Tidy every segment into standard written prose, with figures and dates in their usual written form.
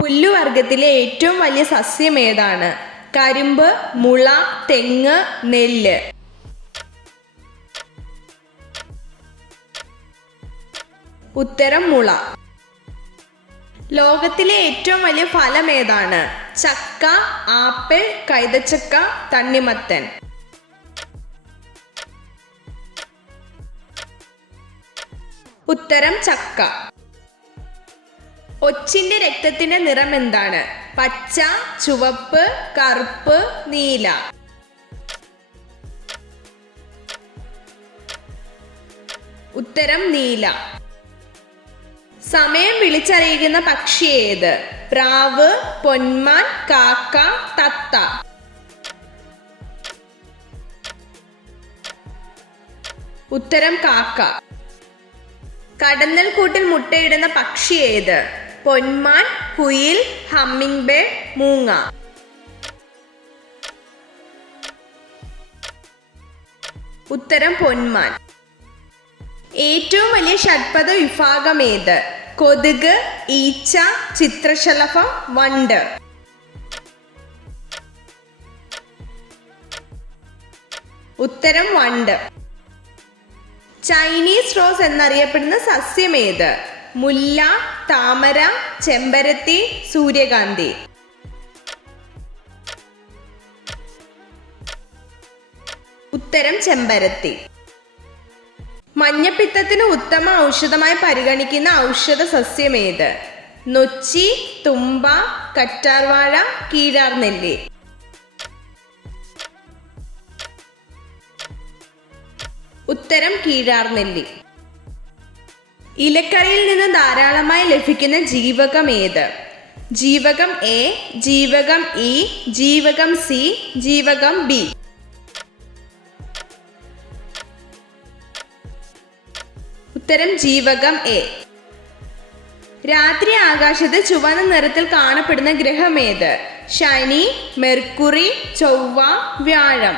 പുല്ലുവർഗത്തിലെ ഏറ്റവും വലിയ സസ്യം ഏതാണ്? കരിമ്പ്, മുള, തെങ്ങ്, നെല്ല്. ഉത്തരം മുള. ലോകത്തിലെ ഏറ്റവും വലിയ ഫലം ഏതാണ്? ചക്ക, ആപ്പിൾ, കൈതച്ചക്ക, തണ്ണിമത്തൻ. ഉത്തരം ചക്ക. ഒച്ചിന്റെ രക്തത്തിന്റെ നിറം എന്താണ്? പച്ച, ചുവപ്പ്, കറുപ്പ്, നീല. ഉത്തരം നീല. സമയം വിളിച്ചറിയിക്കുന്ന പക്ഷി ഏത്? പ്രാവ്, പൊന്മാൻ, കാക്ക, തത്ത. ഉത്തരം കാക്ക. കടന്നൽ കൂട്ടിൽ മുട്ടയിടുന്ന പക്ഷി ഏത്? പൊന്മാൻ, കുയിൽ, ഹമ്മിങ് ബേർഡ്, മൂങ്ങ. ഉത്തരം പൊന്മാൻ. ഏറ്റവും വലിയ ഷഡ്പദ വിഭാഗം ഏത്? കൊതുക്, ഈച്ച, ചിത്രശലഭം, വണ്ട്. ഉത്തരം വണ്ട്. ചൈനീസ് റോസ് എന്നറിയപ്പെടുന്ന സസ്യം ഏത്? മുല്ല, താമര, ചെമ്പരത്തി, സൂര്യകാന്തി. ഉത്തരം ചെമ്പരത്തി. മഞ്ഞപ്പിത്തത്തിന് ഉത്തമ ഔഷധമായി പരിഗണിക്കുന്ന ഔഷധ സസ്യം ഏത്? നൊച്ചി, തുമ്പ, കറ്റാർവാഴ, കീഴാർനെല്ലി. ഉത്തരം കീഴാർനെല്ലി. ഇലക്കറിയിൽ നിന്ന് ധാരാളമായി ലഭിക്കുന്ന ജീവകം ഏത്? ജീവകം എ, ജീവകം ഇ, ജീവകം സി, ജീവകം ബി. ഉത്തരം ജീവകം എ. രാത്രി ആകാശത്ത് ചുവന്ന നിറത്തിൽ കാണപ്പെടുന്ന ഗ്രഹം ഏത്? ശനി, മെർക്കുറി, ചൊവ്വ, വ്യാഴം.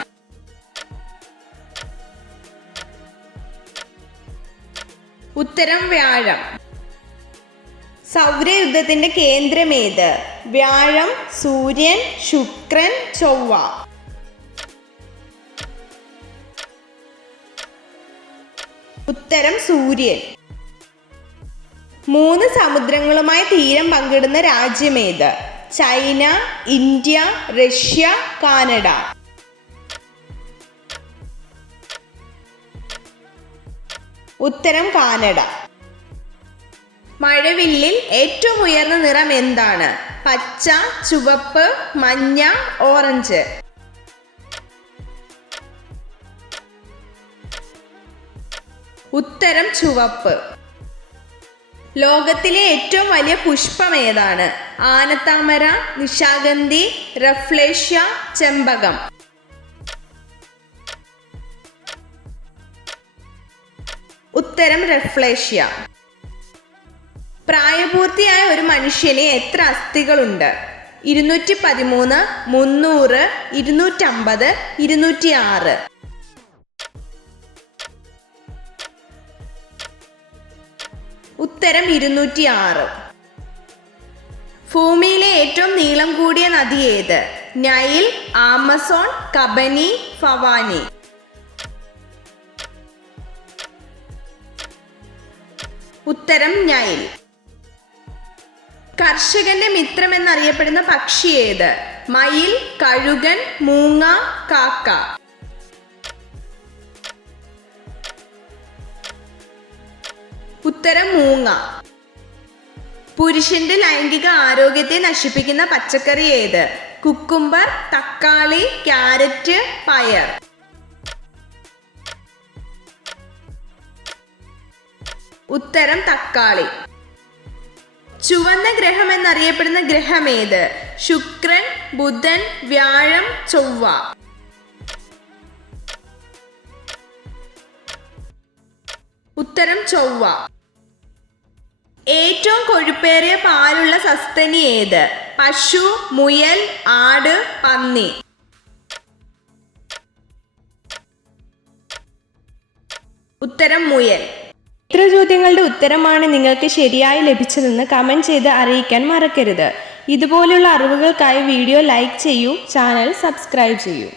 ഉത്തരം വ്യാഴം. സൗരയുദ്ധത്തിന്റെ കേന്ദ്രം ഏത്? വ്യാഴം, സൂര്യൻ, ശുക്രൻ, ചൊവ്വ. ഉത്തരം സൂര്യൻ. 3 സമുദ്രങ്ങളുമായി തീരം പങ്കിടുന്ന രാജ്യം ഏത്? China, India, Russia, Canada. ഉത്തരം കാനഡ. മഴവില്ലിൽ ഏറ്റവും ഉയർന്ന നിറം എന്താണ്? പച്ച, ചുവപ്പ്, മഞ്ഞ, ഓറഞ്ച്. ഉത്തരം ചുവപ്പ്. ലോകത്തിലെ ഏറ്റവും വലിയ പുഷ്പം ഏതാണ്? ആനത്താമര, നിശാഗന്ധി, റഫ്ലേഷ്യ, ചെമ്പകം. ഉത്തരം റഫ്ലേഷ്യ. പ്രായപൂർത്തിയായ ഒരു മനുഷ്യന് എത്ര അസ്ഥികളുണ്ട്? 213, 300, 250, 206. ഉത്തരം 206. ഭൂമിയിലെ ഏറ്റവും നീളം കൂടിയ നദി ഏത്? Nile, Amazon, Kabani, Bhavani. ഉത്തരം നൈൽ. കർഷകന്റെ മിത്രം എന്നറിയപ്പെടുന്ന പക്ഷി ഏത്? മയിൽ, കഴുകൻ, മൂങ്ങ, കാക്ക. ഉത്തരം മൂങ്ങ. പുരുഷന്റെ ലൈംഗിക ആരോഗ്യത്തെ നശിപ്പിക്കുന്ന പച്ചക്കറി ഏത്? കുക്കുംബർ, തക്കാളി, ക്യാരറ്റ്, പയർ. ഉത്തരം തക്കാളി. ചുവന്ന ഗ്രഹം എന്നറിയപ്പെടുന്ന ഗ്രഹം ഏത്? ശുക്രൻ, ബുധൻ, വ്യാഴം, ചൊവ്വ. ഉത്തരം ചൊവ്വ. ഏറ്റവും കൊഴുപ്പേറിയ പാലുള്ള സസ്തനി ഏത്? പശു, മുയൽ, ആട്, പന്നി. ഉത്തരം മുയൽ. എത്ര ചോദ്യങ്ങളുടെ ഉത്തരമാണ് നിങ്ങൾക്ക് ശരിയായി ലഭിച്ചതെന്ന് കമൻറ്റ് ചെയ്ത് അറിയിക്കാൻ മറക്കരുത്. ഇതുപോലുള്ള അറിവുകൾക്കായി വീഡിയോ ലൈക്ക് ചെയ്യൂ, ചാനൽ സബ്സ്ക്രൈബ് ചെയ്യൂ.